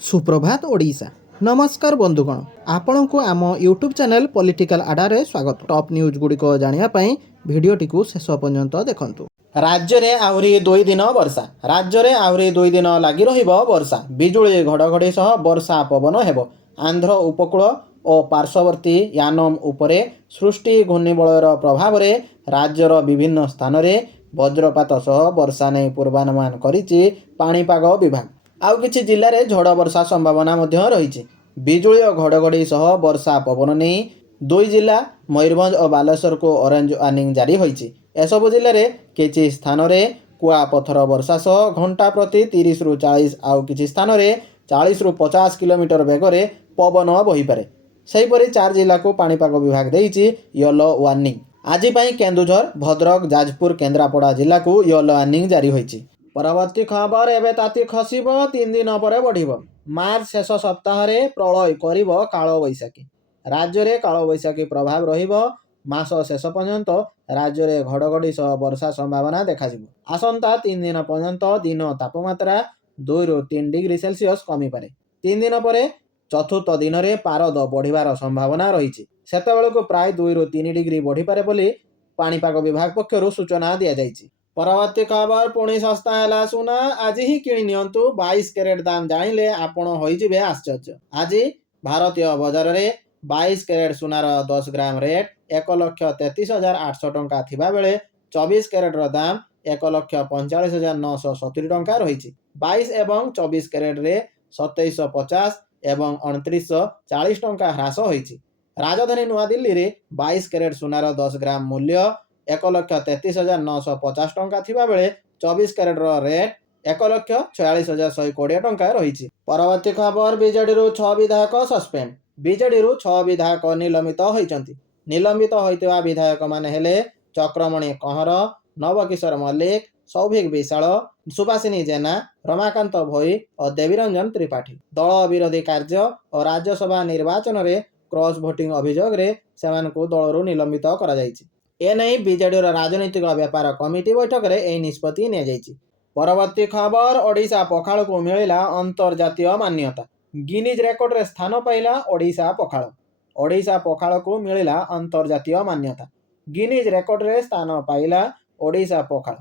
सुप्रभात ओडिशा। नमस्कार बंधुगण, आपण को आम यूट्यूब चैनल पॉलिटिकल आडारे स्वागत। टॉप न्यूज गुड़िक जानापी भिडटी को शेष पर्यंत देखंतु। राज्य में आहरी 2 दिन वर्षा। राज्य में आहरी 2 दिन लगी वर्षा, बिजुली घड़घड़ी सह वर्षा पवन हेब। आंध्र उपकूल और पार्श्ववर्ती यानम उपरे सृष्टि घूर्णिबलयर प्रभाव में राज्यर विभिन्न स्थान में वज्रपात सह वर्षा नहीं पूर्वानुमान करिछि पाणीपाग विभाग। आउ किछि जिल्ला रे झड़ वर्षा संभावना मध्य रही। बिजुली और घड़घड़ी सह वर्षा पवन नहीं 2 जिला मयूरभंज और बालेश्वर को ऑरेंज वार्निंग जारी होईछि। एसबु जिले में किछि स्थान में कुआपथर वर्षा सह घंटा प्रति 30 रु 40 आउ किछि स्थान में 40 रु 50 किलोमीटर बेगर पवन बहीपे। सेहीपरि 4 जिला को पाणीपाग विभाग देइछि येलो वार्निंग। आज केन्दुझर, भद्रक, जाजपुर, केन्द्रापड़ा जिला को येलो वार्निंग जारी होईछि। परवर्ती खबर एवं ताती खसब 3 दिन पर बढ़। मार्च शेष सप्ताह प्रलय करिब काल बैशाखी। राज्य में काल बैशाखी प्रभाव रहिब। मास शेष पर्यंत राज्य में घड़घड़ी सह वर्षा संभावना देखा। आसंता 3 दिन पर्यंत दिन तापमात्रा 2 रु 3 डिग्री सेल्सियस कमी पारे। 3 दिन पर चतुर्थ दिन में पारद बढ़िबार संभावना रही। सेतेबेलकु प्राय 2 रु 3 डिग्री बढ़िपारे बोली पाणीपाग विभाग पक्षरु सूचना दिया जायछि। परवर्ती खबर पुणी सस्ता है सुना। आज ही किणी नियंतु 22 कैरेट दाम जानिले आपण होइजिबे आश्चर्य। आज भारतीय बजार रे 22 कैरेट सुनार 10 ग्राम रेट 1,33,800 टंका थिबा बेले 24 कैरेट रो दाम 1,45,970 टंका रही। 22 एवं 24 कैरेट रे 2750 एवं 2940 टंका ह्रास होइछि। राजधानी नुआदिल्ली रे 22 कैरेट सुनार 10 ग्राम मूल्य 1,33,950 टंका थिबा बेले 24 कैरेट रो रेट 1,46,120 टंका रही। परवर्ती खबर बीजेडी 6 विधायक सस्पेंड। बीजेडी 6 विधायक निलंबित होइचंती। निलंबित होइतवा विधायक माने हेले चक्रमणि कहर, नवकिशोर मल्लिक, सौभिक विशाल, सुभाषिनी जेना, रमाकांत भोई और देवीरंजन त्रिपाठी। दल विरोधी कार्य और राज्यसभा निर्वाचन में क्रॉस भोटिंग अभियोग रे सेमानकु दलरु निलंबित करा जायछि। एने बीजेडी राजनीतिक व्यापार कमिटी बैठक में यह निष्पत्ति नियाଯାଇଛି। परवर्ती खबर ओडिशा पखाल को मिला अंतर्जातीय मान्यता। गिनीज रेकर्ड रे स्थान पाइला ओडिशा पखाल। ओडिशा पखाल को मिला अंतर्जातीय मान्यता। गिनीज रेकर्ड रे स्थान पाइला ओडिशा पखाल।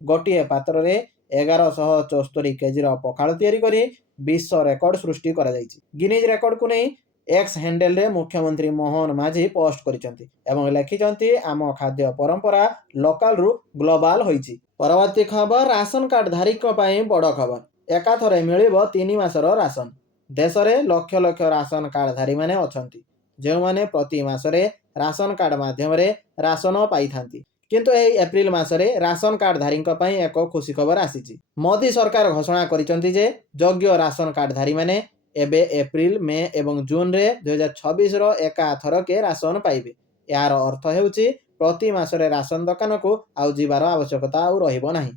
गोटे पात्र रे 1174 केजी पखाल तैयारी करी विश्व रेकर्ड सृष्टि करा जायछि। गिनीज रेकर्ड को नहीं एक्स हैंडल रे मुख्यमंत्री मोहन माझी पोस्ट करिसंती एवं लिखिसंती आम खाद्य परंपरा लोकल रु ग्लोबल होईची। परवर्ती खबर राशन कार्ड धारीक पई बड़ खबर। एकाथरे मिलिबो 3 मासर राशन। देश रे लक्ष लक्ष राशन कार्ड धारी माने अछंती जे माने प्रति मासरे राशन कार्ड माध्यम रे राशन पाई थांती। किंतु एही एप्रिल मासरे राशन कार्ड धारीक पई एक खुशी खबर आसीची। मोदी सरकार घोषणा करिसंती जे योग्य राशन कार्ड धारी माने एबे एप्रिल, मे एवं जून रे 2026 रो एकाथर के राशन पाइबे। यार अर्थ हेउची प्रति मासरे राशन दुकान को आउ जीवार आवश्यकता आउ रहिबो नाही।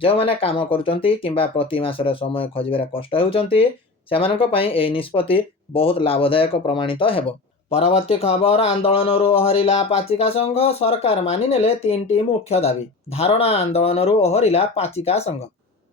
जो माने काम करूचंती किंबा प्रति मासरे समय खोजिबार कष्ट हेउचंती सेमानक पई एही निष्पत्ति बहुत लाभदायक प्रमाणित हेबो। परवर्ती खबर आंदोलनरु ओहरिला पाचिका संघ। सरकार मानिनेले 3टी मुख्य दाबी। धारणा आंदोलनरु ओहरिला पाचिका संघ।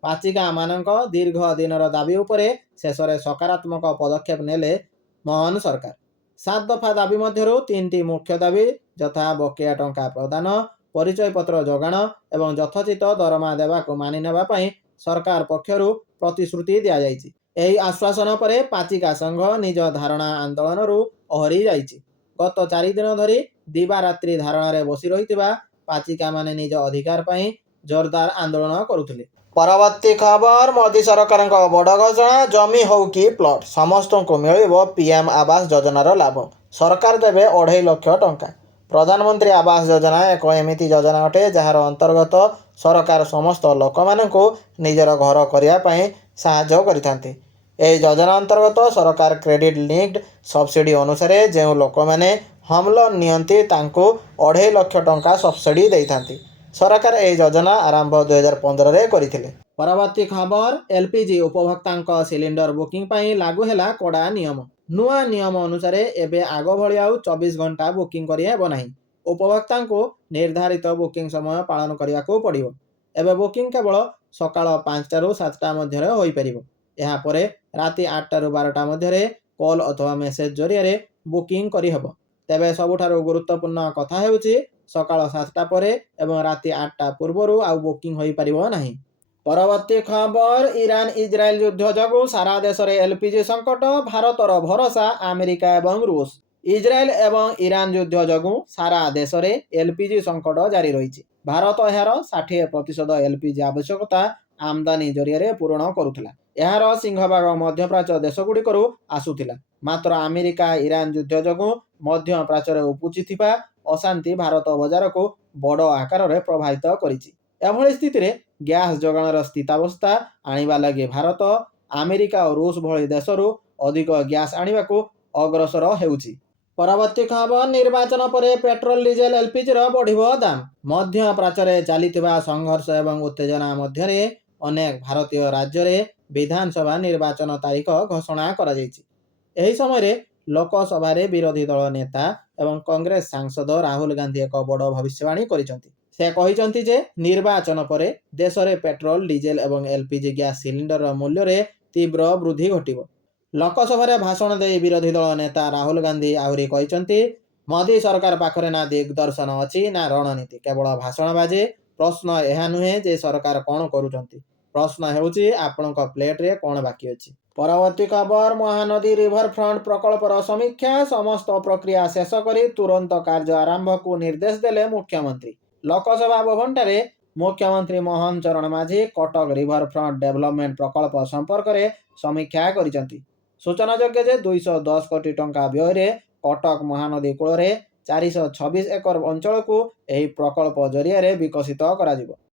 पाचिका मानक दीर्घ दिनर दाबी उपरे शेषरे सकारात्मक पदक्षेप नेले मोहन सरकार। 7 दफा दाबी मध्यरु 3टी मुख्य दाबी यथा बकेया टंका प्रदान, परिचय पत्र जोगाण एवं यथोचित दरमा देवाको मानि नेबा पई सरकार पक्षरु प्रतिश्रुति दिया जायछि। एही आश्वासन परे पाचिका संघ निज धारणा आंदोलनरु ओहरि जायछि। गत 4 दिन धरी दिवा रात्रि धारणा रे बसी रहितबा पाचिका माने निज अधिकार पई जोरदार आंदोलन करुथिले। परवर्ती खबर मोदी सरकार बड़ घोषणा। जमी हो कि प्लट समस्त को मिलिबो पीएम आवास योजनार लाभ। सरकार देवे 2.5 लाख टंका। प्रधानमंत्री आवास योजना एक एमिति योजना अटे जहार अंतर्गत सरकार समस्त लोक मानकु निजर घर करिया पई सहायता करिथांती। ए योजना अंतर्गत सरकार क्रेडिट लिंक्ड सब्सिडी अनुसार जो लोक माने होम लोन नियंती तांको 2.5 लाख टंका सब्सिडी देइथांती। सरकार ए योजना आरंभ 2015 रे करिथिले। परवर्ती खबर एलपीजी उपभोक्ता सिलिंडर बुकिंग पई लागू हैला कड़ा नियम। नुआ नियम अनुसार एबे आग भली आउ 24 घंटा बुकिंग करि हेबो नाही। उपभोक्ता को निर्धारित बुकिंग समय पालन करिया को पड़िबो। एबे बुकिंग केवल सकाळ 5टा रु 7टा मध्यरे होई परिबो। ଏହାପରେ ରାତି 8ଟାରୁ 12ଟା ମଧ୍ୟରେ କଲ୍ ଅଥବା ମେସେଜ ଜରିଆରେ ବୁକିଂ କରିହେବ। ତେବେ ସବୁଠାରୁ ଗୁରୁତ୍ୱପୂର୍ଣ୍ଣ କଥା ହେଉଛି ସକାଳ 7ଟା ପରେ ଏବଂ ରାତି 8ଟା ପୂର୍ବରୁ ଆଉ ବୁକିଂ ହୋଇପାରିବ ନାହିଁ। ପରବର୍ତ୍ତୀ ଖବର, ଇରାନ ଇସ୍ରାଏଲ ଯୁଦ୍ଧ ଯୋଗୁଁ ସାରା ଦେଶରେ ଏଲପିଜି ସଂକଟ, ଭାରତର ଭରସା ଆମେରିକା ଏବଂ ରୁଷ। ଇସ୍ରାଏଲ ଏବଂ ଇରାନ ଯୁଦ୍ଧ ଯୋଗୁଁ ସାରା ଦେଶରେ ଏଲପିଜି ସଂକଟ ଜାରି ରହିଛି। ଭାରତ ଏହାର 60% ଏଲପିଜି ଆବଶ୍ୟକତା ଆମଦାନୀ ଜରିଆରେ ପୂରଣ କରୁଥିଲା। ଏହାର ସିଂହଭାଗ ମଧ୍ୟପ୍ରାଚ୍ୟ ଦେଶଗୁଡ଼ିକରୁ ଆସୁଥିଲା। ମାତ୍ର ଆମେରିକା ଇରାନ ଯୁଦ୍ଧ ଯୋଗୁଁ ମଧ୍ୟପ୍ରାଚ୍ୟରେ ଉପୁଜିଥିବା ଅଶାନ୍ତି ଭାରତ ବଜାରକୁ ବଡ଼ ଆକାରରେ ପ୍ରଭାବିତ କରିଛି। ଏଭଳି ସ୍ଥିତିରେ ଗ୍ୟାସ୍ ଯୋଗାଣର ସ୍ଥିତାବସ୍ଥା ଆଣିବା ଲାଗି ଭାରତ ଆମେରିକା ଓ ରୁଷ ଭଳି ଦେଶରୁ ଅଧିକ ଗ୍ୟାସ୍ ଆଣିବାକୁ ଅଗ୍ରସର ହେଉଛି। ପରବର୍ତ୍ତୀ ଖବର, ନିର୍ବାଚନ ପରେ ପେଟ୍ରୋଲ ଡିଜେଲ ଏଲପିଜିର ବଢ଼ିବ ଦାମ। ମଧ୍ୟପ୍ରାଚ୍ୟରେ ଚାଲିଥିବା ସଂଘର୍ଷ ଏବଂ ଉତ୍ତେଜନା ମଧ୍ୟରେ ଅନେକ ଭାରତୀୟ ରାଜ୍ୟରେ ବିଧାନସଭା ନିର୍ବାଚନ ତାରିଖ ଘୋଷଣା କରାଯାଇଛି। ଏହି ସମୟରେ ଲୋକସଭାରେ ବିରୋଧୀ ଦଳ ନେତା ଏବଂ କଂଗ୍ରେସ ସାଂସଦ ରାହୁଲ ଗାନ୍ଧୀ ଏକ ବଡ଼ ଭବିଷ୍ୟବାଣୀ କରିଛନ୍ତି। ସେ କହିଛନ୍ତି ଯେ ନିର୍ବାଚନ ପରେ ଦେଶରେ ପେଟ୍ରୋଲ, ଡିଜେଲ ଏବଂ ଏଲପିଜି ଗ୍ୟାସ୍ ସିଲିଣ୍ଡରର ମୂଲ୍ୟରେ ତୀବ୍ର ବୃଦ୍ଧି ଘଟିବ। ଲୋକସଭାରେ ଭାଷଣ ଦେଇ ବିରୋଧୀ ଦଳ ନେତା ରାହୁଲ ଗାନ୍ଧୀ ଆହୁରି କହିଛନ୍ତି, ମୋଦି ସରକାର ପାଖରେ ନା ଦିଗ୍ଦର୍ଶନ ଅଛି ନା ରଣନୀତି, କେବଳ ଭାଷଣବାଜି। ପ୍ରଶ୍ନ ଏହା ନୁହେଁ ଯେ ସରକାର କ'ଣ କରୁଛନ୍ତି, ପ୍ରଶ୍ନ ହେଉଛି ଆପଣଙ୍କ ପ୍ଲେଟରେ କ'ଣ ବାକି ଅଛି। ପରବର୍ତ୍ତୀ ଖବର, ମହାନଦୀ ରିଭରଫ୍ରଣ୍ଟ ପ୍ରକଳ୍ପର ସମୀକ୍ଷା, ସମସ୍ତ ପ୍ରକ୍ରିୟା ଶେଷ କରି ତୁରନ୍ତ କାର୍ଯ୍ୟ ଆରମ୍ଭକୁ ନିର୍ଦ୍ଦେଶ ଦେଲେ ମୁଖ୍ୟମନ୍ତ୍ରୀ। ଲୋକସଭା ଭବନଠାରେ ମୁଖ୍ୟମନ୍ତ୍ରୀ ମୋହନ ଚରଣ ମାଝୀ କଟକ ରିଭରଫ୍ରଣ୍ଟ ଡେଭଲପମେଣ୍ଟ ପ୍ରକଳ୍ପ ସମ୍ପର୍କରେ ସମୀକ୍ଷା କରିଛନ୍ତି। ସୂଚନାଯୋଗ୍ୟ ଯେ 210 କୋଟି ଟଙ୍କା ବ୍ୟୟରେ କଟକ ମହାନଦୀ କୂଳରେ 426 ଏକର ଅଞ୍ଚଳକୁ ଏହି ପ୍ରକଳ୍ପ ଜରିଆରେ ବିକଶିତ କରାଯିବ।